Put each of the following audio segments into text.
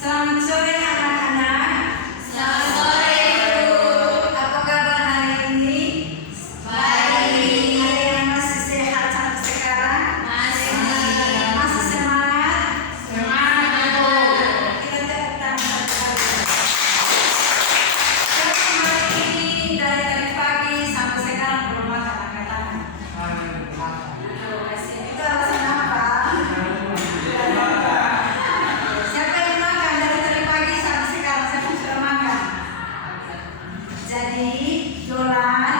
Selamat sore anak-anak. Selamat sore, Ibu. Apa kabar hari ini? Baik. Ada yang masih sehat sampai sekarang? Masih. Masih semangat? Semangat, Ibu. Kita tepuk tangan sekali. Siapa hari ini dari tadi pagi sampai sekarang belum makan angkat tangan? Itu alasan apa? Siapa yang makan dari tadi pagi sampai sekarang? Siapa yang sudah makan? Jadi Jolan,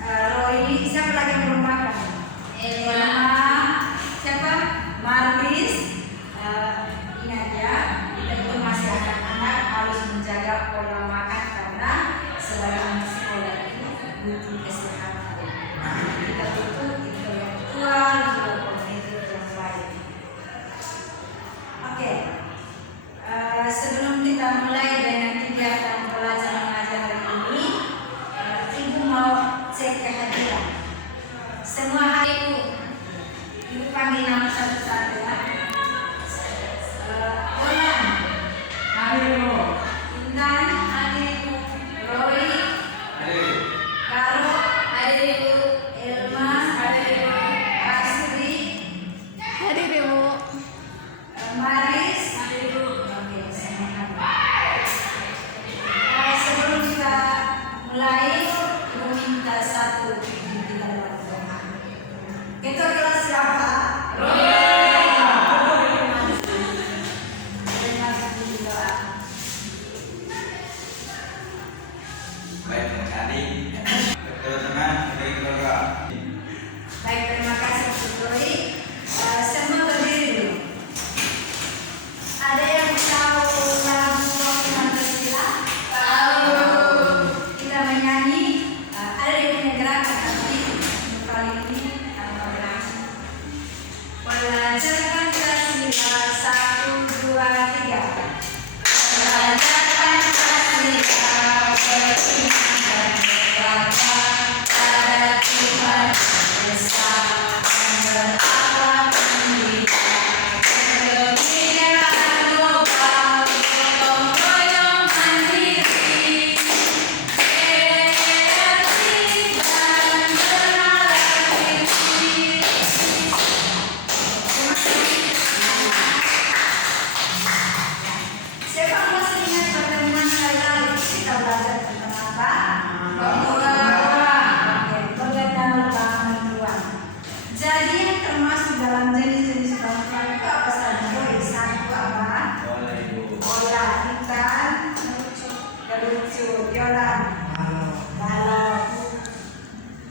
Roy, siapa lagi yang belum makan? Elma, siapa? Marlis. Ingat ya, kita itu masih anak-anak harus menjaga pola makan karena sebagai anak sekolah itu butuh kesehatan. Kita butuh intelektual juga kognitif yang baik. Oke. Sebelum kita mulai dengan kegiatan belajar mengajar hari ini, Ibu mau cek kehadiran. Semua hari Ibu panggil nama satu-satu ya. Olan, Intan, Roy, Karo, Elma, Asri, Hadir, Ibu. Maris. Oke, semua hadir. Sebelum kita mulai, Ibu minta satu kita dalam doa. Kita kelas siapa? Terima kasih doa. Baik, adik, teman-teman, dari keluarga. Baik, terima kasih untuk Roy. Semua berdiri dulu. Ada yang tahu lagu Waktu Pancasila? Kita menyanyi. Ada yang punya gerakan nanti untuk kali ini tanpa gerakan. Belajar Pancasila 1, 2, 3. Belajar Pancasila, beriman dan berbangga pada Tuhan Yang Esa, dan berakhlak mulia. Kebinekaan global, gotong royong mandiri, kreatif dan bernalar diri. Siapa masih ingat pertemuan kali lalu kita belajar tentang apa? Oke, pengenalan bantuan. Jadi yang termasuk dalam jenis-jenis bantuan itu apa saja? Satu apa? Boleh, Ibu. Bola, ikan, lucu, Yolan, balok,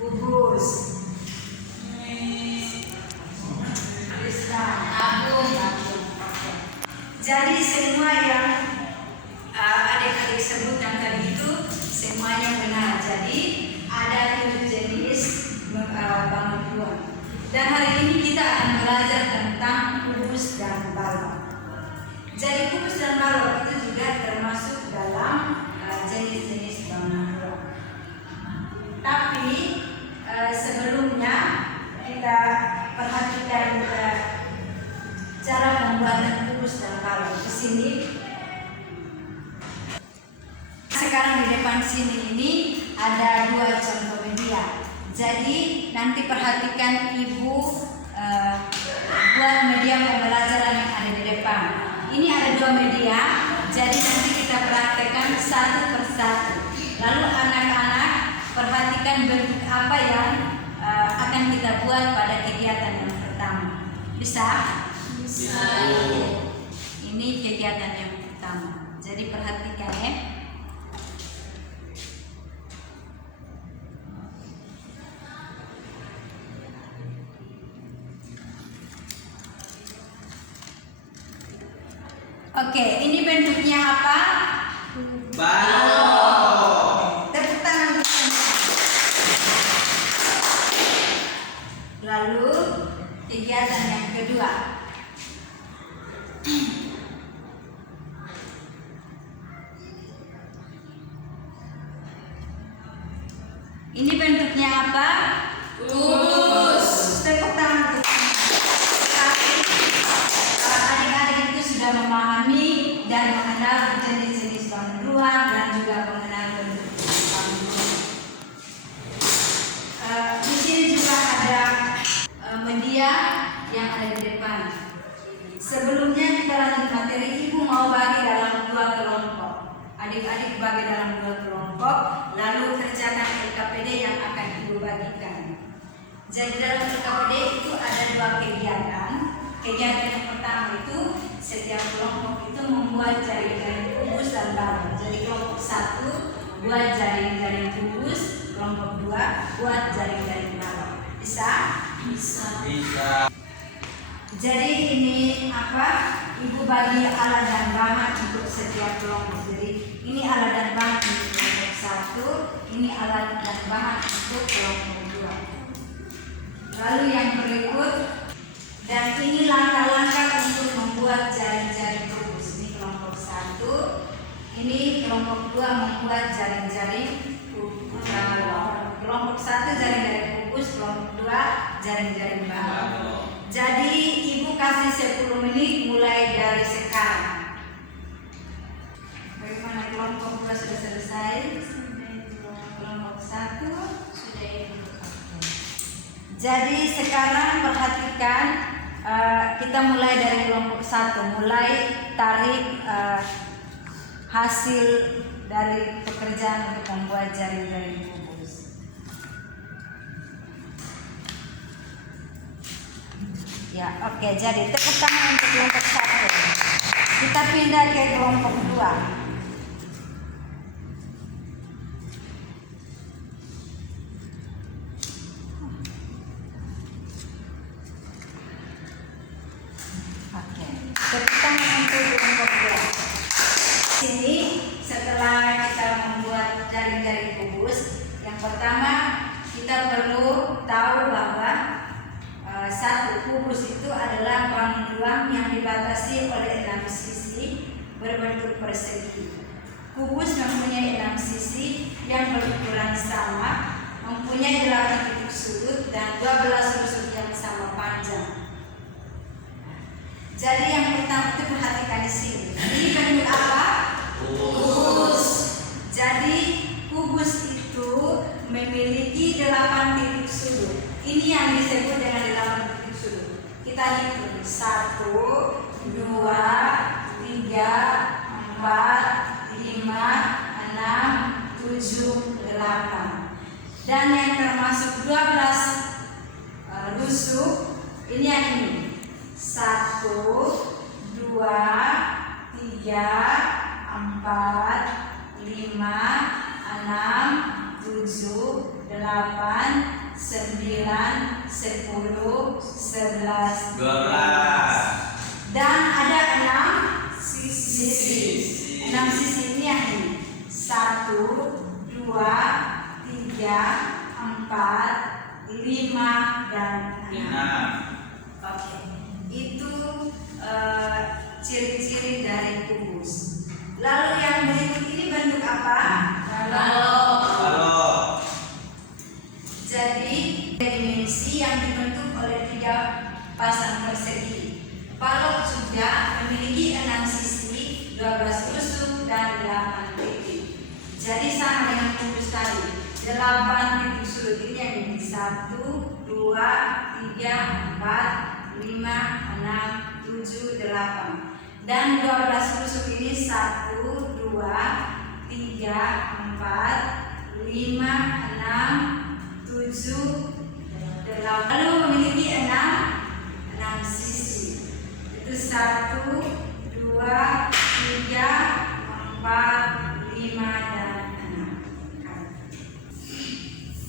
bubus, Krishna, Agung. Oke. Jadi semua yang adik-adik sebutkan tadi itu semuanya benar. Jadi ada 7 jenis bantuan. Dan hari ini kita akan belajar tentang kubus dan balok. Jadi kubus dan balok itu juga termasuk dalam jenis-jenis bantuan. Tapi sebelumnya kita perhatikan cara pembuatan kubus dan balok. Di sini sekarang di depan sini ini ada 2 contoh media. Jadi nanti perhatikan Ibu buat media pembelajaran yang ada di depan. Ini ada 2 media. Jadi nanti kita praktekkan satu persatu. Lalu anak-anak perhatikan bentuk apa yang akan kita buat pada kegiatan yang pertama. Bisa? Bisa. Ini kegiatan yang pertama. Jadi perhatikan ya. Oke, ini bentuknya apa? Balok. Tepuk tangan untuk semua. Lalu kegiatan yang kedua. Ini bentuknya apa? Kubus. Tepuk tangan untuk semua. Adik-adik itu sudah memahami dan mengenal jenis-jenis bangun ruang dan juga mengenal bentuk bangun ruang. Di sini juga ada media yang ada di depan. Sebelumnya kita lanjut materi, ibu mau bagi dalam 2 kelompok. Adik-adik bagi dalam 2 kelompok, lalu kerjakan LKPD yang akan ibu bagikan. Jadi dalam LKPD itu ada 2 kegiatan. Kegiatan yang pertama itu setiap kelompok itu membuat jaring-jaring kubus dan balon. Jadi kelompok 1 buat jaring-jaring kubus, kelompok 2 buat jaring-jaring balon. Bisa? Bisa. Bisa. Jadi ini apa? Ibu bagi alat dan bahan untuk setiap kelompok. Jadi ini alat dan bahan untuk kelompok 1, ini alat dan bahan untuk kelompok 2. Lalu yang berikut, dan ini langkah-langkah untuk membuat jaring-jaring kubus. Ini kelompok 1, ini kelompok 2 membuat jaring-jaring kubus. Kelompok 1 jaring-jaring kubus, kelompok 2 jaring-jaring balon. Jadi ibu kasih 10 menit mulai dari sekarang. Bagaimana kelompok 2 sudah selesai? Kelompok 1 sudah ibu. Jadi sekarang perhatikan, kita mulai dari kelompok 1. Mulai tarik hasil dari pekerjaan untuk membuat jaring-jaring kubus. Ya, oke. Jadi tepuk tangan untuk kelompok 1. Kita pindah ke kelompok 2. Oke. Tepuk tangan untuk kelompok 2. Sini setelah kita membuat jaring-jaring kubus, yang pertama kita perlu tahu bahwa satu kubus itu adalah bangun ruang yang dibatasi oleh 6 sisi berbentuk persegi. Kubus mempunyai 6 sisi yang berukuran sama, mempunyai 8 titik sudut dan 12 rusuk yang sama panjang. Jadi yang pertama itu perhatikan di sini. Ini bentuk apa? Kubus. Jadi kubus itu memiliki 8 titik sudut. Ini yang disebut dengan 8 titik sudut. Kita hitung 1, 2, 3, 4, 5, 6, 7, 8. Dan yang termasuk 12 rusuk ini yang ini. 1, 2, 3, 4, 5, 6, 7, 8, 9, 10, 11, 12. Dan ada 6 sisi. 6 sisi ini yang ini. 1, 2, 3, 4, 5, dan 6. Oke. Itu ciri-ciri dari kubus. Lalu yang berikut ini bentuk apa? Balon. Jadi dimensi yang dibentuk oleh 3 pasang persegi. Balon juga memiliki 6 sisi, 12 rusuk dan 8 titik. Jadi sama dengan kubus tadi. 8 titik sudut ini yang ini 1, 2, 3, 4, 5, 6, 7, 8. Dan 12 rusuk ini 1, 2, 3, 4, 5, 6, 7, 8. Lalu memiliki 6 sisi. Itu 1, 2, 3, 4, 5, dan 6.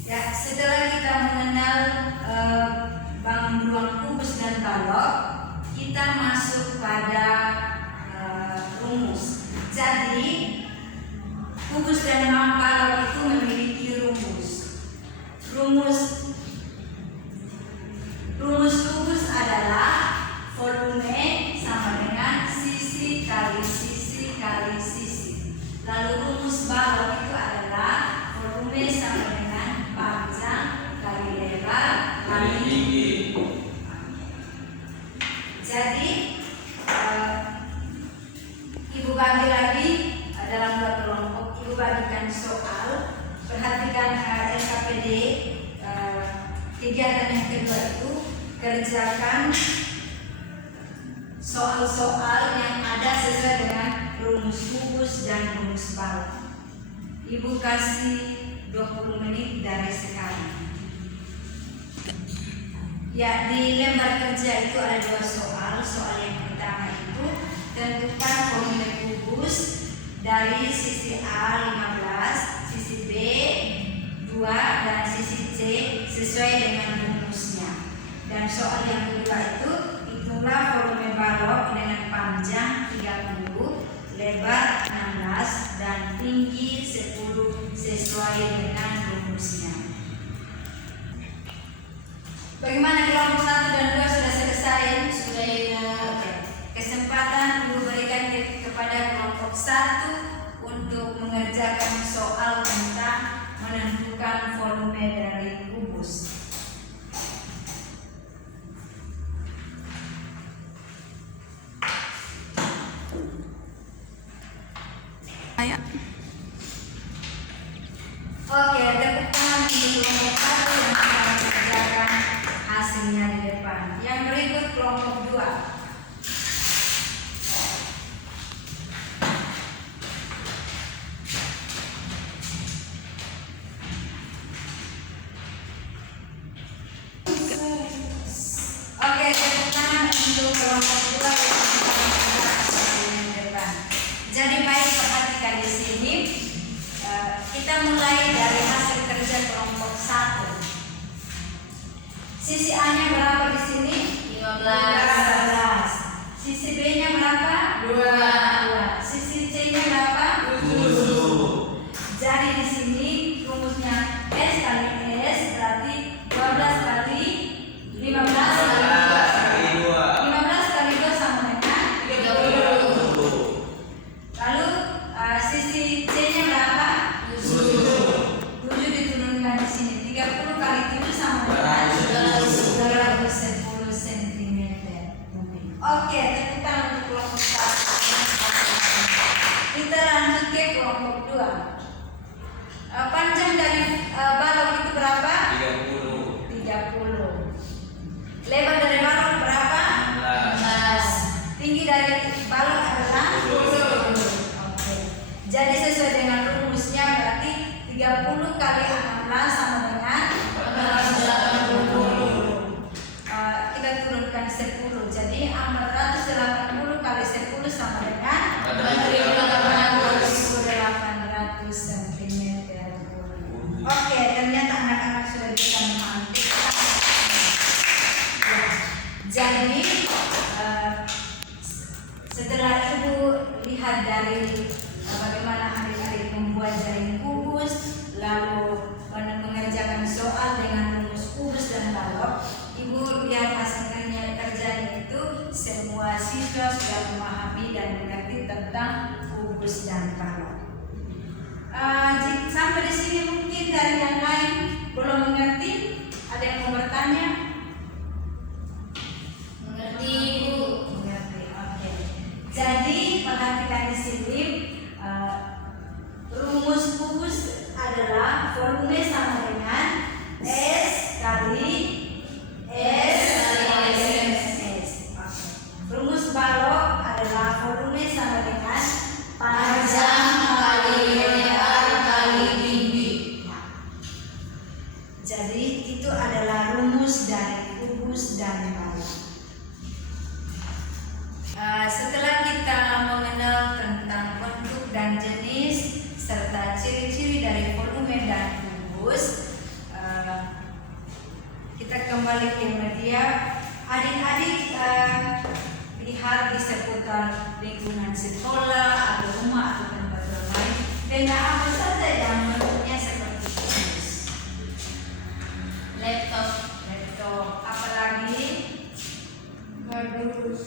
Ya, setelah kita mengenal bangun ruang kubus dan balok, kita masuk pada rumus. Jadi kubus dan balok itu memiliki rumus. Rumus kubus adalah volume sama dengan sisi kali sisi kali sisi. Lalu rumus balok itu adalah volume sama dengan panjang kali lebar kali tinggi. Jadi ibu kegiatan yang kedua itu kerjakan soal-soal yang ada sesuai dengan rumus kubus dan rumus balok. Ibu kasih 20 menit dari sekarang. Ya, di lembar kerja itu ada 2 soal. Soal yang pertama itu tentukan formula kubus dari sisi A 15, sisi B 2 dan sisi C sesuai dengan rumusnya. Dan soal yang kedua itu hitunglah volume balok dengan panjang 30, lebar 16 dan tinggi 10 sesuai dengan rumusnya. Bagaimana kelompok 1 dan 2 sudah selesai? Sudah ya. Oke. Kesempatan Ibu berikan kepada kelompok 1 untuk mengerjakan soal tentang menentukan volume dari kubus. Ayo. Oke, tepuk tangan untuk kelompok 1 yang akan mengerjakan hasilnya di depan. Yang berikut kelompok 2. Oke, tepuk tangan untuk kelompok 2 yang akan mengerjakan hasilnya di depan. Jadi baik, perhatikan di sini. Kita mulai dari hasil kerja kelompok 1. Sisi A-nya berapa di sini? 15. Sisi B-nya berapa? 2. Sisi C-nya berapa? 7. Jadi di sini rumusnya S kali S berarti 12 kali 15 kali 2. 15 kali 2 sama dengan 30. Lalu sisi C-nya berapa? 7 diturunkan di sini. 30 kali 7 sama dengan 210 cm. Oke, tepuk tangan untuk kelompok 1. Kita lanjut ke kelompok 2. Panjang dari balok itu berapa? 30. 30. Lebar dari balok berapa? 16. Tinggi dari balok adalah 10. Oke. Jadi sesuai dengan rumusnya berarti 30 kali 16 sama dengan 480. Kita turunkan 10. Jadi 480 kali 10 sama dengan 800 cm. Oke, ternyata anak-anak sudah bisa memantik. Ya. Jadi setelah Ibu lihat dari bagaimana adik-adik membuat jaring kubus, lalu mengerjakan soal dengan rumus kubus dan balok, Ibu lihat hasil kerjanya itu semua siswa sudah memahami dan mengerti tentang kubus dan balok. Sampai di sini mungkin dari yang lain belum mengerti. Ada yang mau bertanya? Mengerti, Bu. Mengerti. Oke. Jadi perhatikan di sini rumus kubus adalah volume sama dengan S kali S kali S. Oke. Rumus balok adalah volume sama dengan panjang kali lebar kali tinggi. Jadi itu adalah rumus dari kubus dan balok. Setelah kita mengenal tentang bentuk dan jenis serta ciri-ciri dari volume dan kubus, kita kembali ke media. Adik-adik lihat di seputar lingkungan sekolah atau rumah atau tempat bermain, benda apa saja yang bentuknya seperti kubus? Laptop. Apalagi gardus.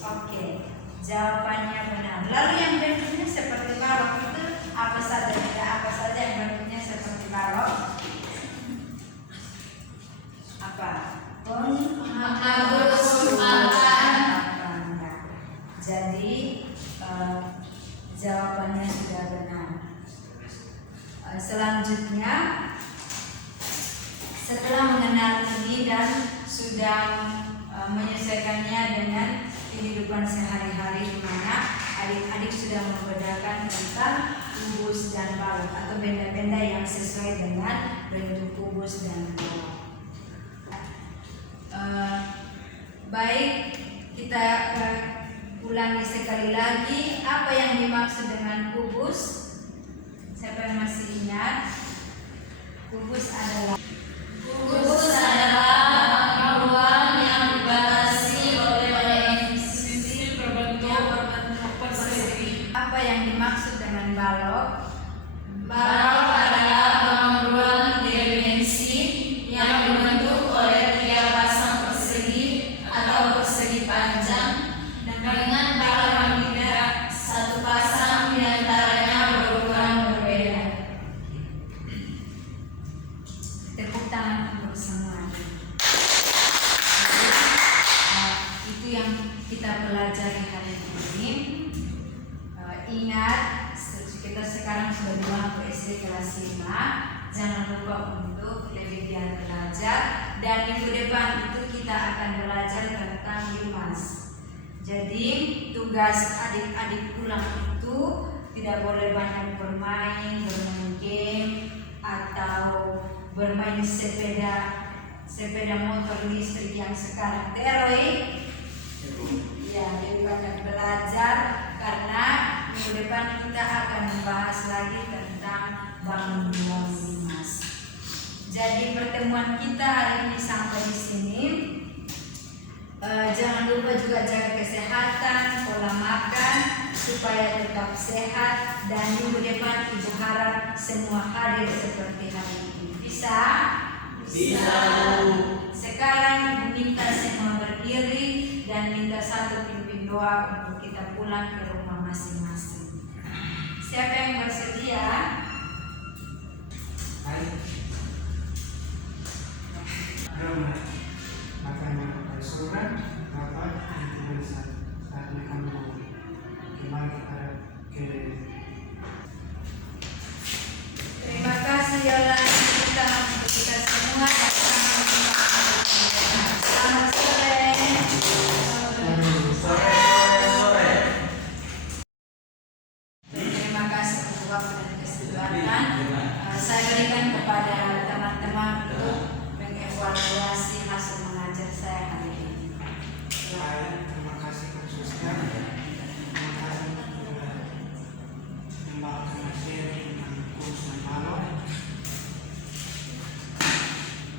Oke, jawabannya benar. Lalu yang bentuknya seperti balok itu apa saja? Apa saja yang bentuknya seperti balok? Apa? Bagus, papan. Jadi jawabannya sudah benar. Selanjutnya Setelah mengenal ini dan sudah menyesuaikannya dengan kehidupan sehari-hari, di mana adik-adik sudah membedakan tentang kubus dan balok atau benda-benda yang sesuai dengan bentuk kubus dan balok. Baik, kita ulangi sekali lagi apa yang dimaksud dengan kubus. Siapa yang masih ingat? Kubus adalah ruang yang dibatasi oleh sisi berbentuk persegi. Apa yang dimaksud dengan balok? Balok adalah ruang dimensi yang dibentuk oleh 3 pasang persegi atau persegi panjang dengan balok yang tidak satu pasang diantaranya berukuran berbeda. Tepuk tangan untuk semua. Itu yang kita pelajari hari ini. Ingat, kita sekarang sudah di bangku SD kelas 5. Jangan lupa untuk lebih giat belajar. Dan minggu depan itu kita akan belajar tentang limas. Jadi tugas adik-adik pulang itu tidak boleh banyak bermain game atau bermain sepeda motor listrik yang sekarang teroris. Ya, lebih banyak belajar karena minggu depan kita akan membahas lagi tentang bangun limas. Jadi pertemuan kita hari ini sampai di sini. Jangan lupa juga jaga kesehatan, pola makan supaya tetap sehat, dan minggu depan Ibu harap semua hadir seperti hari ini. Bisa? Bisa. Sekarang minta semua berdiri dan minta satu pimpin doa untuk kita pulang ke rumah masing-masing. Siapa yang bersedia? Makanya saudara Bapak yang bisa saat kami kembali kepada Terima kasih Yolan, kita untuk kita semua. Selamat sore. Sore. Terima kasih untuk waktu dan kesempatan saya berikan kepada teman-teman untuk mengevaluasi hasil mengajar saya hari ini. terima kasih khususnya terima kasih kepada membawakan materi tentang kubus dan balok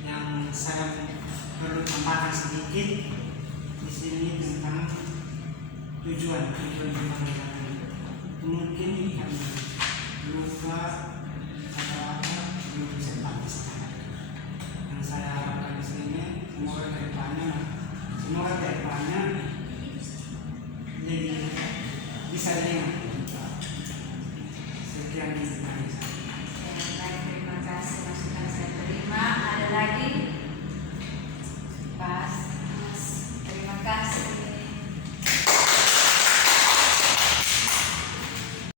yang saya perlu tambahkan sedikit di sini tentang tujuan pembelajaran. Mungkin yang lupa atau apa belum bisa pastikan. Yang saya harapkan di sini semoga kedepannya jadi bisa ingat. Sekian dari saya. Baik, terima kasih masukan saya terima. Ada lagi?